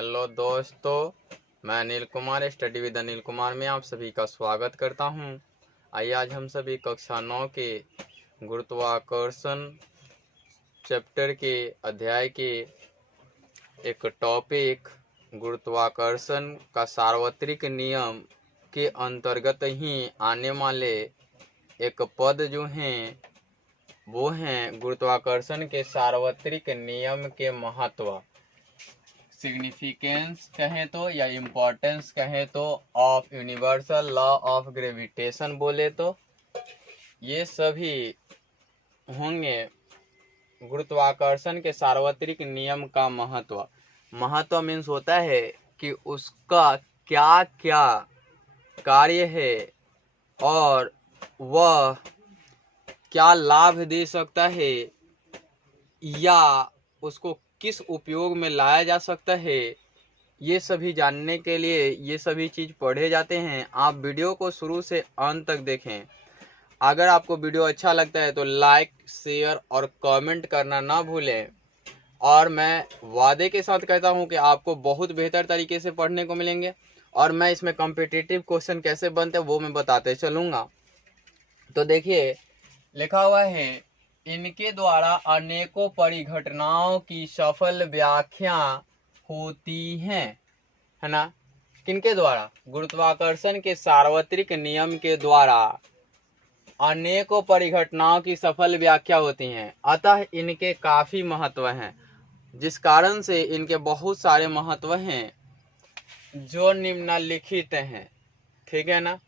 Hello दोस्तों, मैं Anil Kumar study with Anil Kumar में आप सभी का स्वागत करता हूं। आइए आज हम सभी कक्षा 9 के गुरुत्वाकर्षण चैप्टर के अध्याय के एक टॉपिक गुरुत्वाकर्षण का सार्वत्रिक नियम के अंतर्गत ही आने वाले एक पद जो हैं वो हैं गुरुत्वाकर्षण के सार्वत्रिक नियम के महत्व, सिग्निफिकेंस कहें तो या इम्पोर्टेंस कहें तो, of universal law of gravitation बोले तो, ये सभी होंगे गुरुत्वाकर्षण के सार्वत्रिक नियम का महत्व। महत्व मीन्स होता है कि उसका क्या क्या कार्य है और वह क्या लाभ दे सकता है या उसको किस उपयोग में लाया जा सकता है। ये सभी जानने के लिए ये सभी चीज़ पढ़े जाते हैं। आप वीडियो को शुरू से अंत तक देखें। अगर आपको वीडियो अच्छा लगता है तो लाइक, शेयर और कमेंट करना ना भूलें। और मैं वादे के साथ कहता हूं कि आपको बहुत बेहतर तरीके से पढ़ने को मिलेंगे और मैं इसमें कॉम्पिटिटिव क्वेश्चन कैसे बनते हैं वो मैं बताते चलूँगा। तो देखिए, लिखा हुआ है, इनके द्वारा अनेकों परिघटनाओं की सफल व्याख्या होती है ना। किनके द्वारा? गुरुत्वाकर्षण के सार्वत्रिक नियम के द्वारा अनेकों परिघटनाओं की सफल व्याख्या होती हैं। अतः इनके काफी महत्व हैं, जिस कारण से इनके बहुत सारे महत्व हैं जो निम्नलिखित हैं। ठीक है ना।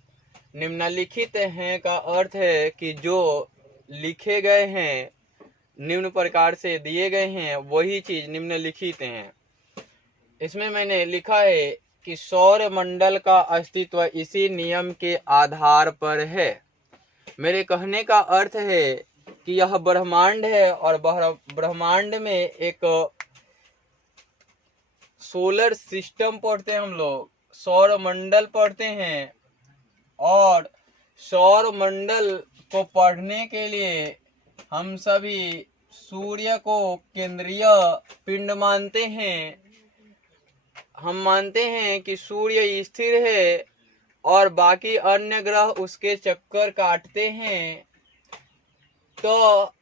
निम्नलिखित हैं का अर्थ है कि जो लिखे गए हैं, निम्न प्रकार से दिए गए हैं, वही चीज निम्नलिखित हैं। इसमें मैंने लिखा है कि सौर मंडल का अस्तित्व इसी नियम के आधार पर है। मेरे कहने का अर्थ है कि यह ब्रह्मांड है और ब्रह्मांड में एक सोलर सिस्टम पढ़ते हैं हम लोग, सौर मंडल पढ़ते हैं। और सौर मंडल को पढ़ने के लिए हम सभी सूर्य को केंद्रीय पिंड मानते हैं। हम मानते हैं कि सूर्य स्थिर है और बाकी अन्य ग्रह उसके चक्कर काटते हैं। तो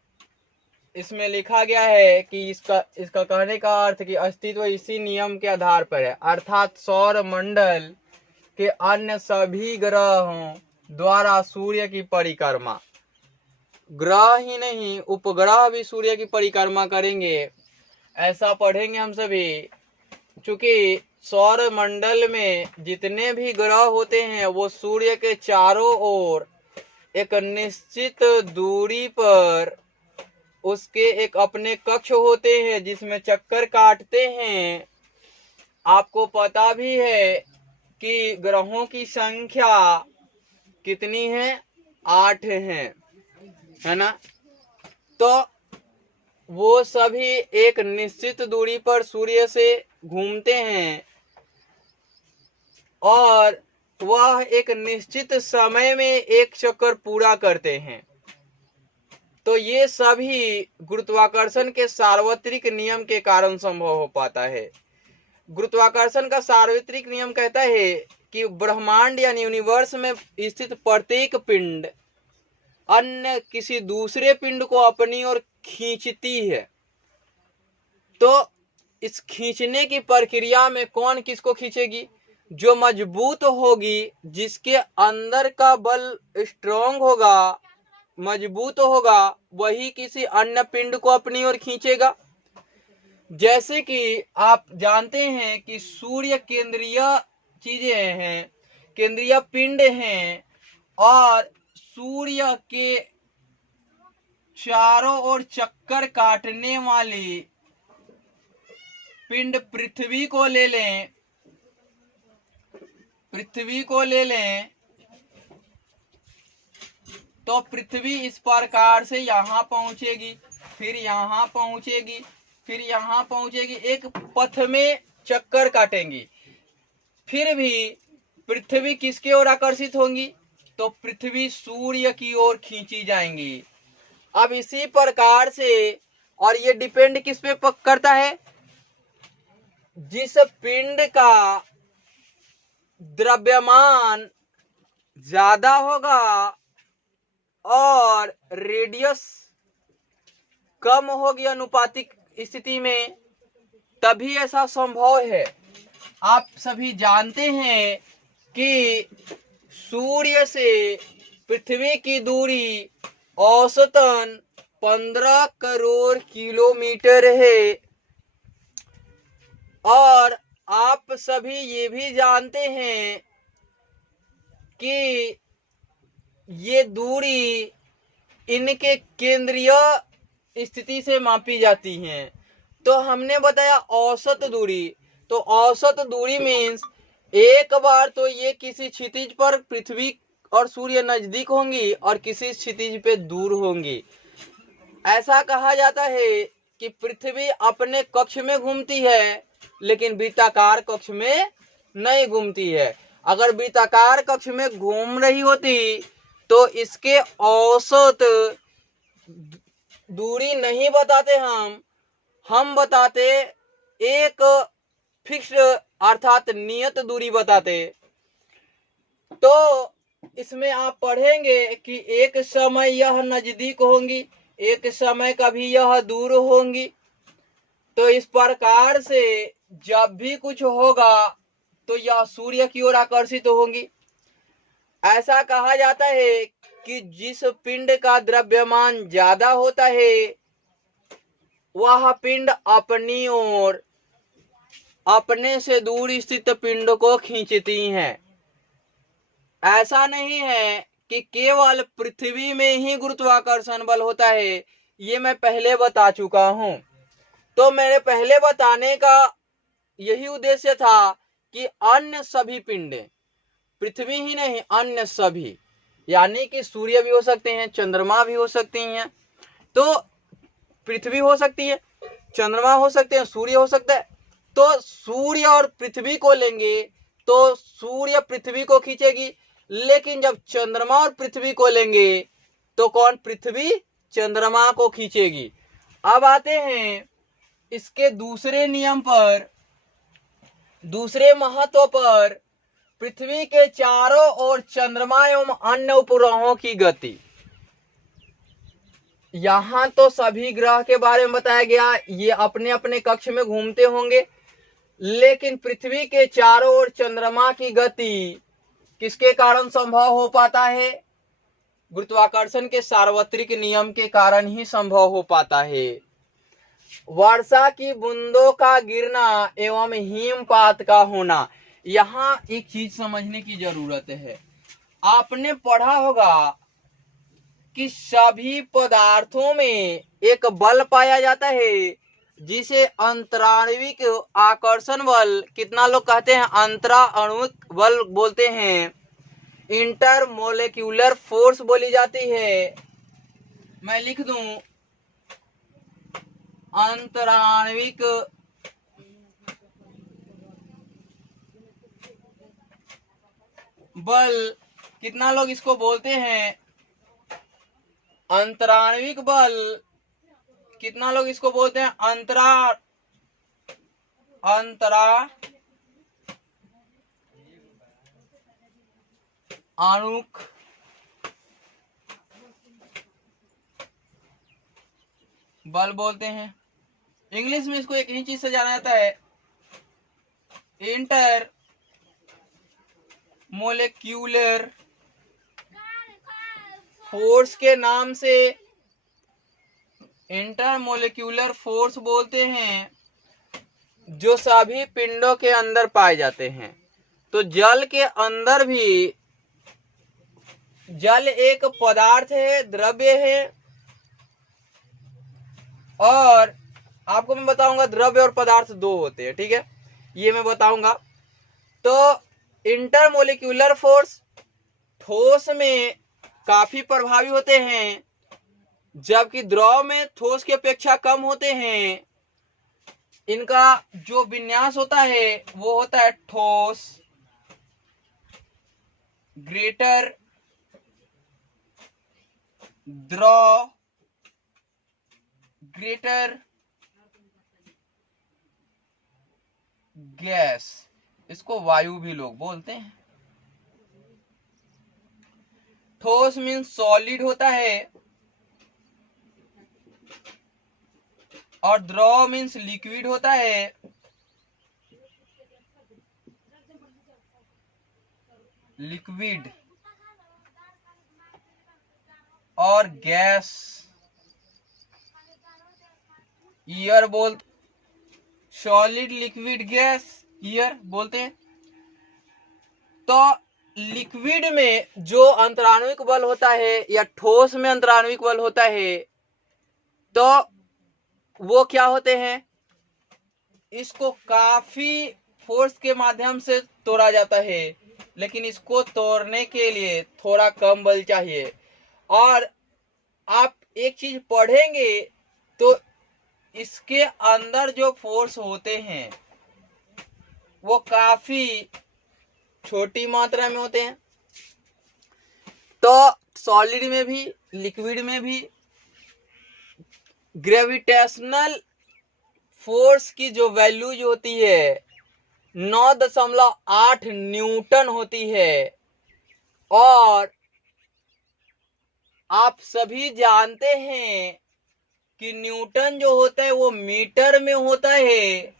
इसमें लिखा गया है कि इसका कहने का अर्थ कि अस्तित्व इसी नियम के आधार पर है, अर्थात सौर मंडल के अन्य सभी ग्रहों द्वारा सूर्य की परिक्रमा, ग्रह ही नहीं उपग्रह भी सूर्य की परिक्रमा करेंगे, ऐसा पढ़ेंगे हम सभी। चूंकि सौर मंडल में जितने भी ग्रह होते हैं वो सूर्य के चारों ओर एक निश्चित दूरी पर उसके एक अपने कक्ष होते हैं जिसमें चक्कर काटते हैं। आपको पता भी है कि ग्रहों की संख्या कितनी है? 8 है ना। तो वो सभी एक निश्चित दूरी पर सूर्य से घूमते हैं और वह एक निश्चित समय में एक चक्कर पूरा करते हैं। तो ये सभी गुरुत्वाकर्षण के सार्वत्रिक नियम के कारण संभव हो पाता है। गुरुत्वाकर्षण का सार्वत्रिक नियम कहता है कि ब्रह्मांड यानी यूनिवर्स में स्थित प्रत्येक पिंड अन्य किसी दूसरे पिंड को अपनी ओर खींचती है। तो इस खींचने की प्रक्रिया में कौन किसको खींचेगी? जो मजबूत होगी, जिसके अंदर का बल स्ट्रॉन्ग होगा, मजबूत होगा, वही किसी अन्य पिंड को अपनी ओर खींचेगा। जैसे कि आप जानते हैं कि सूर्य केंद्रीय चीजें हैं, केंद्रीय पिंड हैं और सूर्य के चारों ओर चक्कर काटने वाली पिंड पृथ्वी को ले लें, तो पृथ्वी इस प्रकार से यहाँ पहुंचेगी, फिर यहाँ पहुंचेगी, फिर यहाँ पहुंचेगी, एक पथ में चक्कर काटेंगी। फिर भी पृथ्वी किसके ओर आकर्षित होंगी? तो पृथ्वी सूर्य की ओर खींची जाएंगी। अब इसी प्रकार से, और ये डिपेंड किस पे करता है? जिस पिंड का द्रव्यमान ज्यादा होगा और रेडियस कम होगी अनुपातिक स्थिति में, तभी ऐसा संभव है। आप सभी जानते हैं कि सूर्य से पृथ्वी की दूरी औसतन 15 करोड़ किलोमीटर है, और आप सभी ये भी जानते हैं कि ये दूरी इनके केंद्रीय स्थिति से मापी जाती है। तो हमने बताया औसत दूरी, तो औसत दूरी मीन्स एक बार तो ये किसी क्षितिज पर पृथ्वी और सूर्य नजदीक होंगी और किसी क्षितिज पे दूर होंगी। ऐसा कहा जाता है कि पृथ्वी अपने कक्ष में घूमती है लेकिन वृत्ताकार कक्ष में नहीं घूमती है। अगर वृत्ताकार कक्ष में घूम रही होती तो इसके औसत दूरी नहीं बताते, हम बताते एक फिक्स अर्थात नियत दूरी बताते। तो इसमें आप पढ़ेंगे कि एक समय यह नजदीक होंगी, एक समय कभी यह दूर होंगी। तो इस प्रकार से जब भी कुछ होगा तो यह सूर्य की ओर आकर्षित होंगी। ऐसा कहा जाता है कि जिस पिंड का द्रव्यमान ज्यादा होता है वह पिंड अपनी ओर अपने से दूर स्थित पिंड को खींचती हैं। ऐसा नहीं है कि केवल पृथ्वी में ही गुरुत्वाकर्षण बल होता है, ये मैं पहले बता चुका हूं। तो मेरे पहले बताने का यही उद्देश्य था कि अन्य सभी पिंडे, पृथ्वी ही नहीं अन्य सभी, यानी कि सूर्य भी हो सकते हैं, चंद्रमा भी हो सकती हैं। तो पृथ्वी हो सकती है, चंद्रमा हो सकते हैं, सूर्य हो सकता है। तो सूर्य और पृथ्वी को लेंगे तो सूर्य पृथ्वी को खींचेगी, लेकिन जब चंद्रमा और पृथ्वी को लेंगे तो कौन पृथ्वी चंद्रमा को खींचेगी। अब आते हैं इसके दूसरे नियम पर, दूसरे महत्व पर, पृथ्वी के चारों ओर चंद्रमा एवं अन्य उपग्रहों की गति। यहां तो सभी ग्रह के बारे में बताया गया, ये अपने अपने कक्ष में घूमते होंगे, लेकिन पृथ्वी के चारों ओर चंद्रमा की गति किसके कारण संभव हो पाता है? गुरुत्वाकर्षण के सार्वत्रिक नियम के कारण ही संभव हो पाता है। वर्षा की बूंदों का गिरना एवं हिमपात का होना। यहाँ एक चीज समझने की जरूरत है। आपने पढ़ा होगा कि सभी पदार्थों में एक बल पाया जाता है जिसे अंतराण्विक आकर्षण बल, कितना लोग कहते हैं अंतराण्विक बल बोलते हैं, इंटरमोलेक्यूलर फोर्स बोली जाती है। मैं लिख दूं अंतराण्विक बल, कितना लोग इसको बोलते हैं अंतराण्विक बल, कितना लोग इसको बोलते हैं आणुक बल बोलते हैं। इंग्लिश में इसको एक ही चीज से जाना जाता है, इंटर मोलेक्यूलर फोर्स के नाम से इंटरमोलेक्यूलर फोर्स बोलते हैं, जो सभी पिंडों के अंदर पाए जाते हैं। तो जल के अंदर भी, जल एक पदार्थ है, द्रव्य है, और आपको मैं बताऊंगा द्रव्य और पदार्थ दो होते हैं, ठीक है, ये मैं बताऊंगा। तो इंटरमोलिक्यूलर फोर्स ठोस में काफी प्रभावी होते हैं, जबकि द्रव में ठोस की अपेक्षा कम होते हैं। इनका जो विन्यास होता है वो होता है ठोस, ग्रेटर, द्रव, ग्रेटर, गैस, इसको वायु भी लोग बोलते हैं। ठोस मीन्स सॉलिड होता है, और द्रव मीन्स लिक्विड होता है। लिक्विड और गैस ईयर बोल, सॉलिड लिक्विड गैस ईयर बोलते हैं। तो लिक्विड में जो अंतराण्विक बल होता है या ठोस में अंतराण्विक बल होता है, तो वो क्या होते हैं, इसको काफी फोर्स के माध्यम से तोड़ा जाता है, लेकिन इसको तोड़ने के लिए थोड़ा कम बल चाहिए। और आप एक चीज पढ़ेंगे तो इसके अंदर जो फोर्स होते हैं वो काफी छोटी मात्रा में होते हैं। तो सॉलिड में भी लिक्विड में भी ग्रेविटेशनल फोर्स की जो वैल्यूज होती है 9.8 न्यूटन होती है। और आप सभी जानते हैं कि न्यूटन जो होता है वो मीटर में होता है,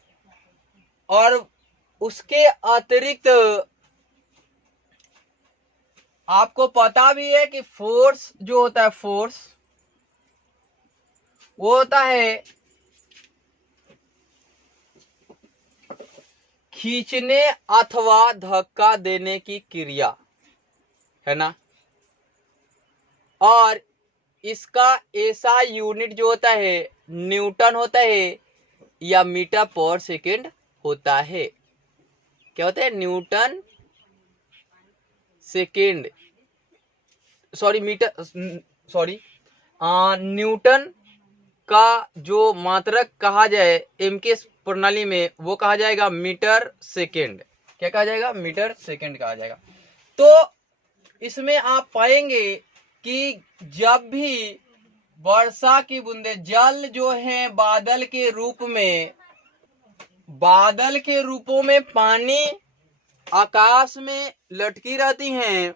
और उसके अतिरिक्त आपको पता भी है कि फोर्स जो होता है, फोर्स वो होता है खींचने अथवा धक्का देने की क्रिया, है ना। और इसका ऐसा यूनिट जो होता है न्यूटन होता है या मीटर पर सेकेंड होता है। क्या होता है, Newton second, sorry metre, sorry Newton का जो मात्रक कहा जाए एम के प्रणाली में वो कहा जाएगा मीटर सेकेंड। क्या कहा जाएगा, मीटर सेकेंड कहा जाएगा। तो इसमें आप पाएंगे कि जब भी वर्षा की बूंदे जल जो है बादल के रूप में, बादल के रूपों में पानी आकाश में लटकी रहती हैं,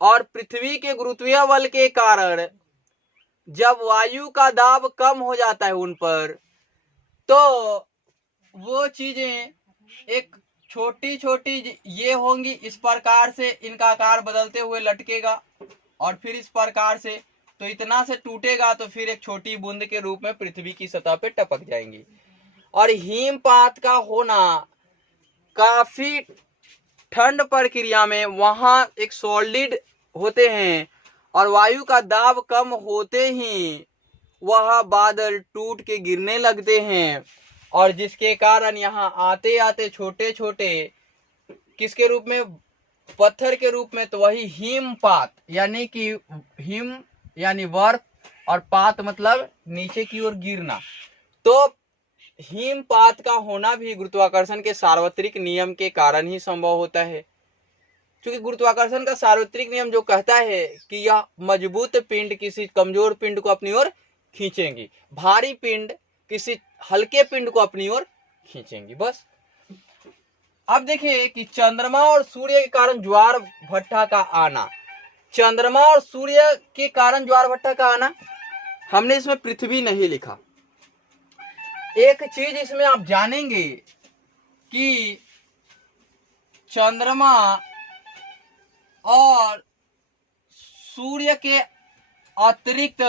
और पृथ्वी के गुरुत्वीय बल के कारण जब वायु का दाब कम हो जाता है उन पर, तो वो चीजें एक छोटी छोटी ये होंगी, इस प्रकार से इनका आकार बदलते हुए लटकेगा, और फिर इस प्रकार से, तो इतना से टूटेगा तो फिर एक छोटी बूंद के रूप में पृथ्वी की सतह पे टपक जाएंगी। और हिमपात का होना काफी ठंड प्रक्रिया में, वहां एक सॉलिड होते हैं और वायु का दाब कम होते ही वह बादल टूट के गिरने लगते हैं, और जिसके कारण यहाँ आते आते छोटे छोटे किसके रूप में, पत्थर के रूप में, तो वही हिमपात, यानी कि हिम यानी बर्फ और पात मतलब नीचे की ओर गिरना। तो हिमपात का होना भी गुरुत्वाकर्षण के सार्वत्रिक नियम के कारण ही संभव होता है, क्योंकि गुरुत्वाकर्षण का सार्वत्रिक नियम जो कहता है कि यह मजबूत पिंड किसी कमजोर पिंड को अपनी ओर खींचेंगी, भारी पिंड किसी हल्के पिंड को अपनी ओर खींचेंगी, बस। अब देखिए कि चंद्रमा और सूर्य के कारण ज्वार भट्टा का आना, चंद्रमा और सूर्य के कारण ज्वार भट्टा का आना, हमने इसमें पृथ्वी नहीं लिखा। एक चीज इसमें आप जानेंगे कि चंद्रमा और सूर्य के अतिरिक्त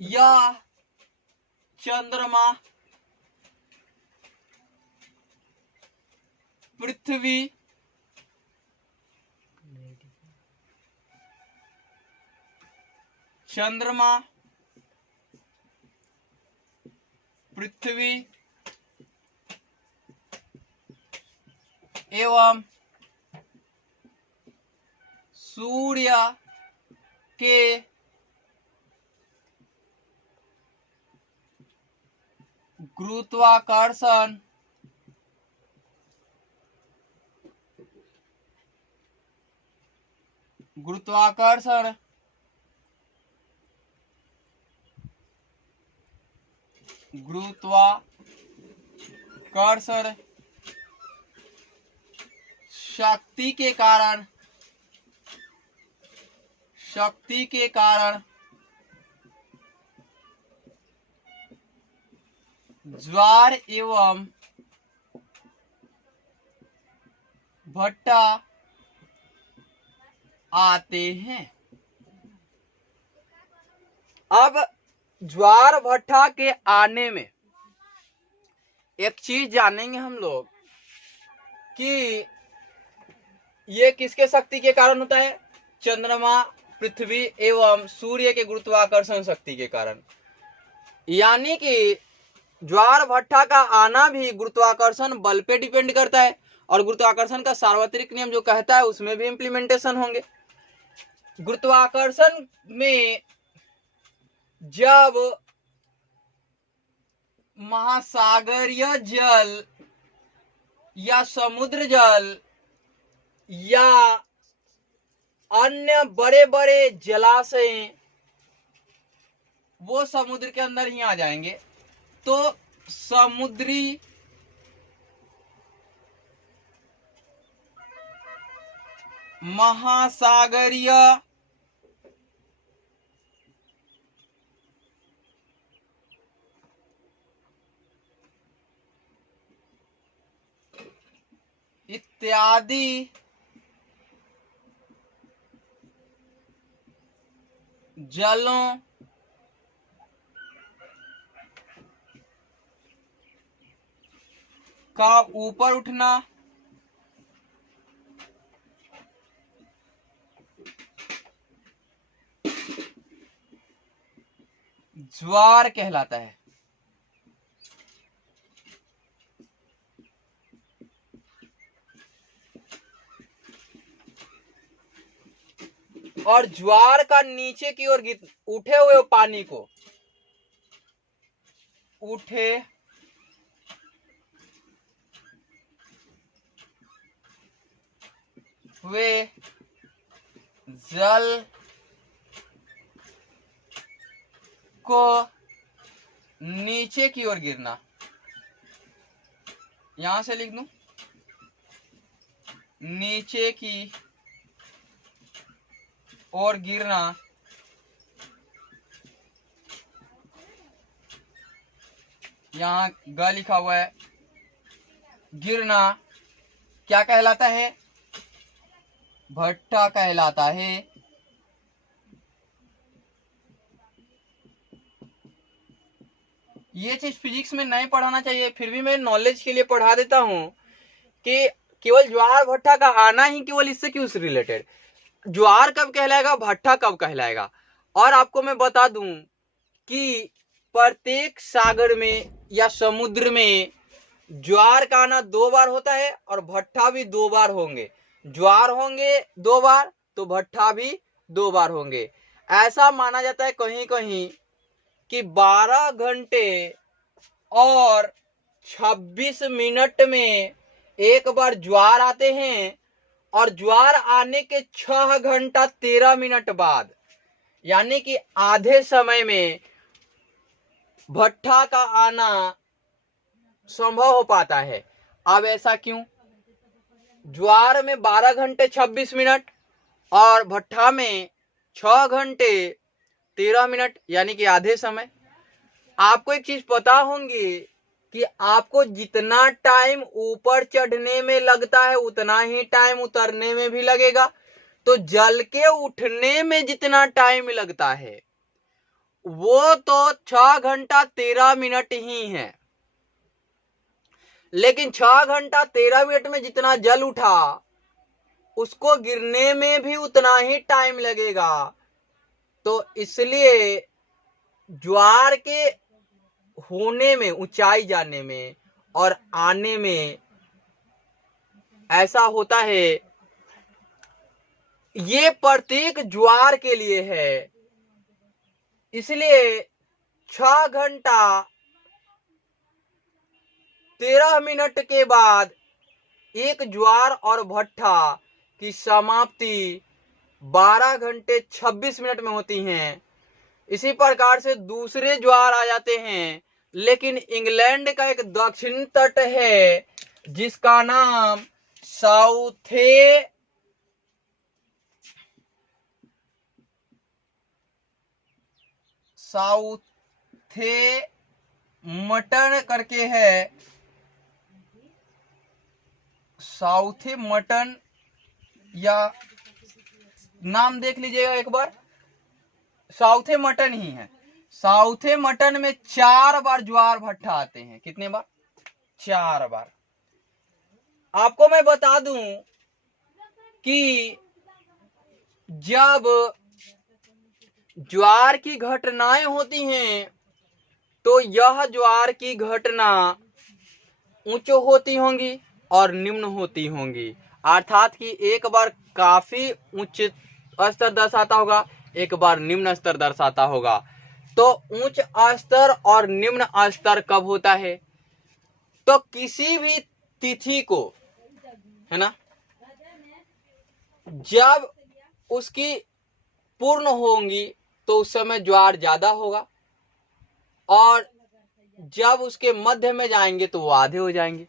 यह चंद्रमा, पृथ्वी, चंद्रमा, पृथ्वी एवं सूर्य के गुरुत्वाकर्षण गुरुत्वाकर्षण गुरुत्वाकर्षण कर्षण शक्ति के कारण ज्वार एवं भट्टा आते हैं। अब ज्वार भट्टा के आने में एक चीज जानेंगे हम लोग कि ये किसके शक्ति के कारण होता है? चंद्रमा, पृथ्वी एवं सूर्य के गुरुत्वाकर्षण शक्ति के कारण। यानी कि ज्वार भट्टा का आना भी गुरुत्वाकर्षण बल पे डिपेंड करता है और गुरुत्वाकर्षण का सार्वत्रिक नियम जो कहता है उसमें भी इंप्लीमेंटेशन होंगे। गुरुत्वाकर्षण में जब महासागरीय जल या समुद्र जल या अन्य बड़े बड़े जलाशय वो समुद्र के अंदर ही आ जाएंगे, तो समुद्री महासागरीय इत्यादि जलों का ऊपर उठना ज्वार कहलाता है। और ज्वार का नीचे की ओर उठे हुए पानी को उठे हुए जल को नीचे की ओर गिरना, यहां से लिख दूं नीचे की ओर गिरना, यहां ग लिखा हुआ है, गिरना क्या कहलाता है? भट्टा कहलाता है। ये चीज फिजिक्स में नहीं पढ़ाना चाहिए, फिर भी मैं नॉलेज के लिए पढ़ा देता हूं कि केवल ज्वार भट्टा का आना ही केवल इससे क्यों रिलेटेड, ज्वार कब कहलाएगा, भट्टा कब कहलाएगा। और आपको मैं बता दूं कि प्रत्येक सागर में या समुद्र में ज्वार का आना 2 बार होता है और भट्टा भी 2 बार होंगे। ज्वार होंगे 2 बार तो भट्टा भी 2 बार होंगे। ऐसा माना जाता है कहीं कहीं कि 12 घंटे और 26 मिनट में एक बार ज्वार आते हैं और ज्वार आने के 6 घंटा 13 मिनट बाद, यानी कि आधे समय में भट्टा का आना संभव हो पाता है। अब ऐसा क्यों? ज्वार में 12 घंटे 26 मिनट और भट्टा में 6 घंटे 13 मिनट, यानी कि आधे समय। आपको एक चीज पता होंगी कि आपको जितना टाइम ऊपर चढ़ने में लगता है उतना ही टाइम उतरने में भी लगेगा। तो जल के उठने में जितना टाइम लगता है वो तो 6 घंटा 13 मिनट ही है, लेकिन 6 घंटा 13 मिनट में जितना जल उठा उसको गिरने में भी उतना ही टाइम लगेगा। तो इसलिए ज्वार के होने में, ऊंचाई जाने में और आने में ऐसा होता है। ये प्रत्येक ज्वार के लिए है, इसलिए 6 घंटा 13 मिनट के बाद एक ज्वार और भट्टा की समाप्ति 12 घंटे 26 मिनट में होती हैं। इसी प्रकार से दूसरे ज्वार आ जाते हैं लेकिन इंग्लैंड का एक दक्षिण तट है जिसका नाम साउथेमटन करके है। साउथेमटन या नाम देख लीजिएगा एक बार, साउथेमटन ही है। साउथेमटन में 4 बार ज्वार भट्टा आते हैं। कितने बार? 4 बार। आपको मैं बता दूं कि जब ज्वार की घटनाएं होती हैं तो यह ज्वार की घटना उच्च होती होंगी और निम्न होती होंगी, अर्थात कि एक बार काफी उच्च स्तर दर्शाता होगा, एक बार निम्न स्तर दर्शाता होगा। तो उच्च स्तर और निम्न स्तर कब होता है? तो किसी भी तिथि को, है ना, जब उसकी पूर्ण होंगी तो उस समय ज्वार ज्यादा होगा, और जब उसके मध्य में जाएंगे तो वो आधे हो जाएंगे।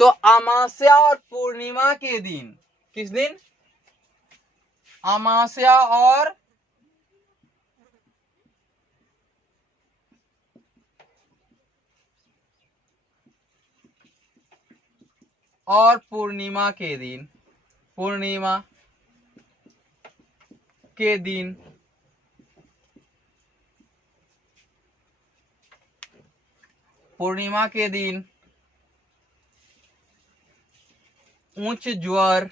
तो अमावस्या और पूर्णिमा के दिन, किस दिन? अमावस्या और पूर्णिमा के दिन, पूर्णिमा के दिन पूर्णिमा के दिन उच्च ज्वार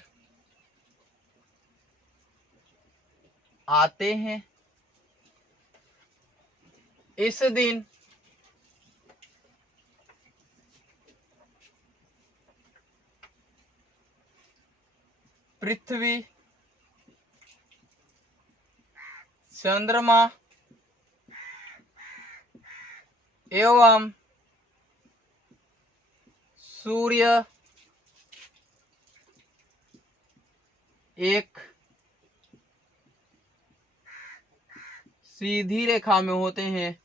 आते हैं। इस दिन पृथ्वी, चंद्रमा एवं सूर्य एक सीधी रेखा में होते हैं।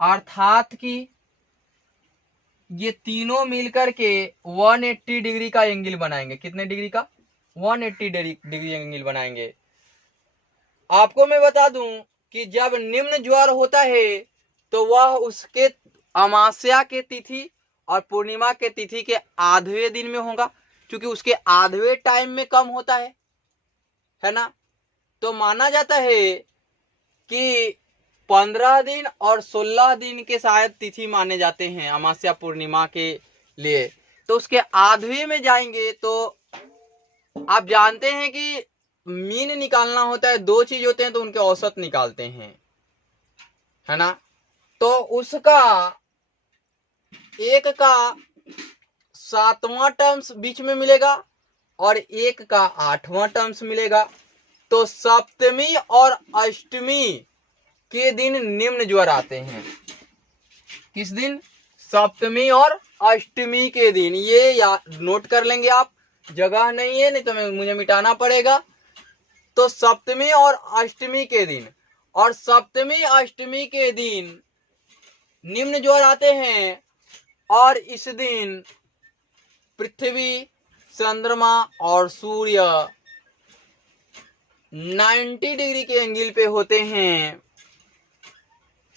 अर्थात कि ये तीनों मिलकर के 180 डिग्री का एंगल बनाएंगे। कितने डिग्री का? 180 डिग्री एंगल बनाएंगे। आपको मैं बता दूं कि जब निम्न ज्वार होता है तो वह उसके अमावस्या के तिथि और पूर्णिमा के तिथि के आधवें दिन में होगा, क्योंकि उसके आधवें टाइम में कम होता है ना। तो माना जाता है कि 15 दिन और 16 दिन के शायद तिथि माने जाते हैं अमावस्या पूर्णिमा के लिए। तो उसके आधवे में जाएंगे तो आप जानते हैं कि मीन निकालना होता है, 2 चीज होते हैं तो उनके औसत निकालते हैं, है ना। तो उसका एक का 7वां टर्म्स बीच में मिलेगा और एक का 8वां टर्म्स मिलेगा। तो सप्तमी और अष्टमी के दिन निम्न ज्वार आते हैं। किस दिन? सप्तमी और अष्टमी के दिन। ये नोट कर लेंगे आप, जगह नहीं है, नहीं तो मुझे मिटाना पड़ेगा। तो सप्तमी और अष्टमी के दिन, और सप्तमी अष्टमी के दिन निम्न ज्वार आते हैं, और इस दिन पृथ्वी, चंद्रमा और सूर्य 90 डिग्री के एंगल पे होते हैं।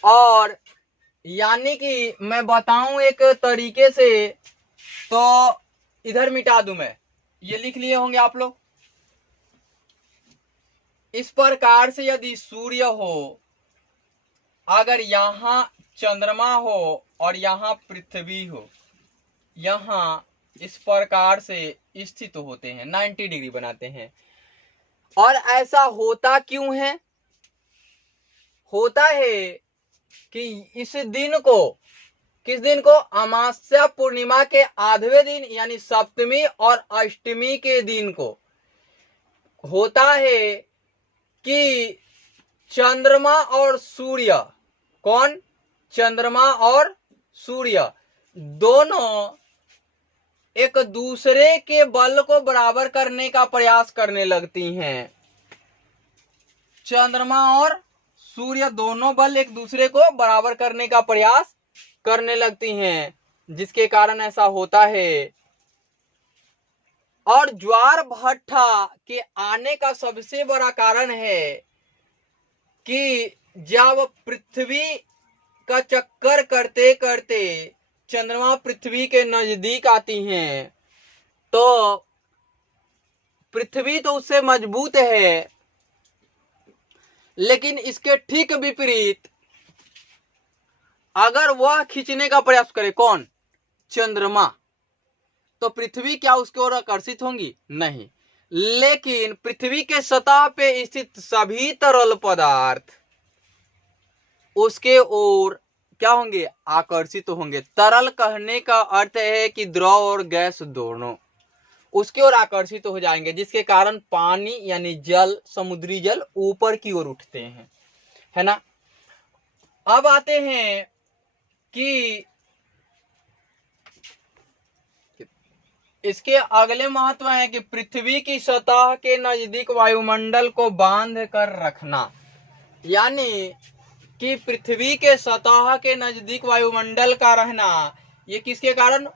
और यानी कि मैं बताऊं एक तरीके से, तो इधर मिटा दूं मैं, ये लिख लिए होंगे आप लोग। इस प्रकार से यदि सूर्य हो, अगर यहां चंद्रमा हो और यहां पृथ्वी हो, यहां इस प्रकार से स्थित होते हैं, 90 डिग्री बनाते हैं। और ऐसा होता क्यों है? होता है कि इस दिन को, किस दिन को? अमावस्या पूर्णिमा के आधवें दिन यानी सप्तमी और अष्टमी के दिन को होता है कि चंद्रमा और सूर्य, कौन? चंद्रमा और सूर्य दोनों एक दूसरे के बल को बराबर करने का प्रयास करने लगती हैं। चंद्रमा और सूर्य दोनों बल एक दूसरे को बराबर करने का प्रयास करने लगती हैं, जिसके कारण ऐसा होता है। और ज्वार भाटा के आने का सबसे बड़ा कारण है कि जब पृथ्वी का चक्कर करते करते चंद्रमा पृथ्वी के नजदीक आती हैं, तो पृथ्वी तो उससे मजबूत है, लेकिन इसके ठीक विपरीत अगर वह खींचने का प्रयास करे, कौन? चंद्रमा, तो पृथ्वी क्या उसकी ओर आकर्षित होंगी? नहीं। लेकिन पृथ्वी के सतह पे स्थित सभी तरल पदार्थ उसके ओर क्या होंगे? आकर्षित होंगे। तरल कहने का अर्थ है कि द्रव और गैस दोनों उसके ओर आकर्षित हो जाएंगे, जिसके कारण पानी यानी जल, समुद्री जल ऊपर की ओर उठते हैं, है ना। अब आते हैं कि इसके अगले महत्व है कि पृथ्वी की सतह के नजदीक वायुमंडल को बांध कर रखना, यानी कि पृथ्वी के सतह के नजदीक वायुमंडल का रहना, ये किसके कारण?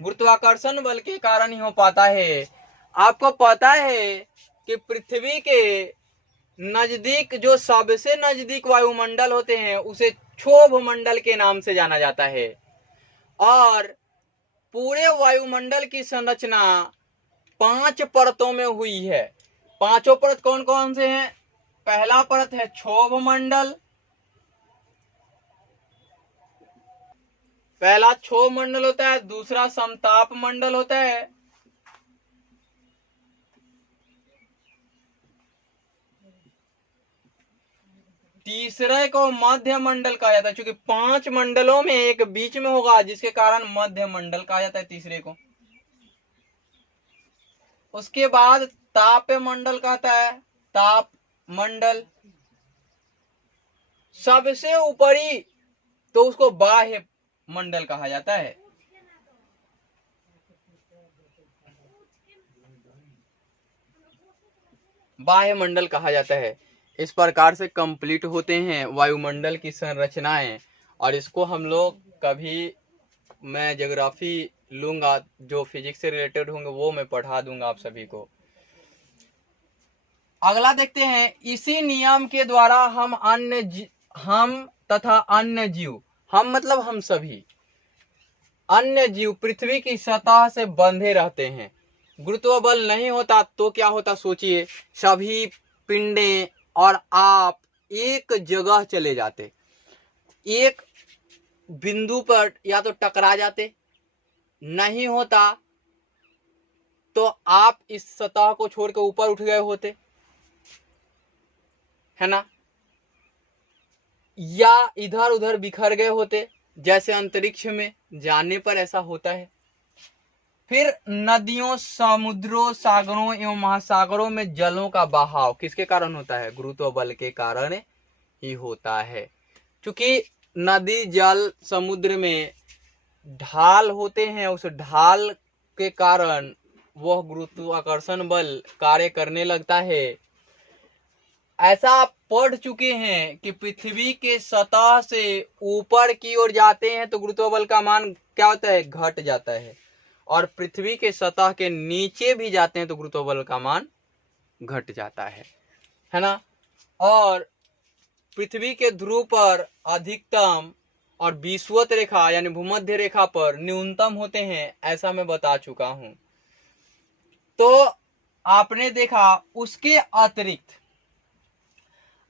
गुरुत्वाकर्षण बल के कारण ही हो पाता है। आपको पता है कि पृथ्वी के नजदीक जो सबसे नजदीक वायुमंडल होते हैं उसे क्षोभ मंडल के नाम से जाना जाता है, और पूरे वायुमंडल की संरचना 5 परतों में हुई है। पांचों परत कौन कौन से हैं? पहला परत है क्षोभ मंडल, पहला क्षोभ मंडल होता है, दूसरा समताप मंडल होता है, तीसरे को मध्य मंडल कहा जाता है, क्योंकि 5 मंडलों में एक बीच में होगा, जिसके कारण मध्य मंडल कहा जाता है तीसरे को। उसके बाद ताप मंडल कहता है, ताप मंडल। सबसे ऊपरी तो उसको बाह्य मंडल कहा जाता है। बाह्य मंडल कहा जाता है। इस प्रकार से कंप्लीट होते हैं वायुमंडल की संरचनाएं, और इसको हम लोग कभी, मैं ज्योग्राफी लूंगा, जो फिजिक्स से रिलेटेड होंगे वो मैं पढ़ा दूंगा आप सभी को। अगला देखते हैं, इसी नियम के द्वारा हम तथा अन्य जीव, हम मतलब हम सभी, अन्य जीव पृथ्वी की सतह से बंधे रहते हैं। गुरुत्व बल नहीं होता तो क्या होता? सोचिए, सभी पिंडे और आप एक जगह चले जाते, एक बिंदु पर या तो टकरा जाते, नहीं होता तो आप इस सतह को छोड़ के ऊपर उठ गए होते, है ना, या इधर उधर बिखर गए होते, जैसे अंतरिक्ष में जाने पर ऐसा होता है। फिर नदियों, समुद्रों, सागरों एवं महासागरों में जलों का बहाव किसके कारण होता है? गुरुत्व बल के कारण ही होता है। क्योंकि नदी, जल, समुद्र में ढाल होते हैं, उस ढाल के कारण वह गुरुत्वाकर्षण बल कार्य करने लगता है। ऐसा आप पढ़ चुके हैं कि पृथ्वी के सतह से ऊपर की ओर जाते हैं तो गुरुत्व बल का मान क्या होता है? घट जाता है, और पृथ्वी के सतह के नीचे भी जाते हैं तो गुरुत्व बल का मान घट जाता है ना। और पृथ्वी के ध्रुव पर अधिकतम और विषुवत रेखा यानी भूमध्य रेखा पर न्यूनतम होते हैं, ऐसा मैं बता चुका हूं। तो आपने देखा, उसके अतिरिक्त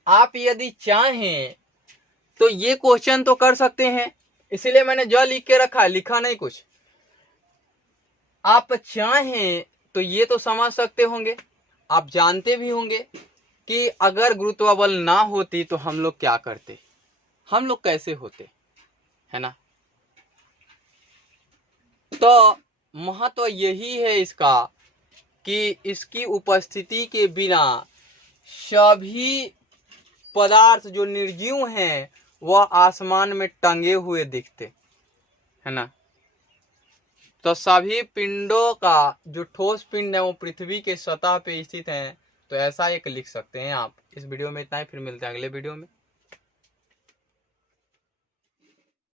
आप यदि चाहें तो ये क्वेश्चन तो कर सकते हैं, इसीलिए मैंने जो लिख के रखा है, लिखा नहीं कुछ। आप चाहें तो ये तो समझ सकते होंगे, आप जानते भी होंगे कि अगर गुरुत्व बल ना होती तो हम लोग क्या करते, हम लोग कैसे होते, है ना। तो महत्व यही है इसका कि इसकी उपस्थिति के बिना सभी पदार्थ जो निर्जीव हैं वह आसमान में टंगे हुए दिखते, है ना। तो सभी पिंडों का जो ठोस पिंड है वो पृथ्वी के सतह पे स्थित हैं, तो ऐसा एक लिख सकते हैं आप। इस वीडियो में इतना ही, फिर मिलते हैं अगले वीडियो में।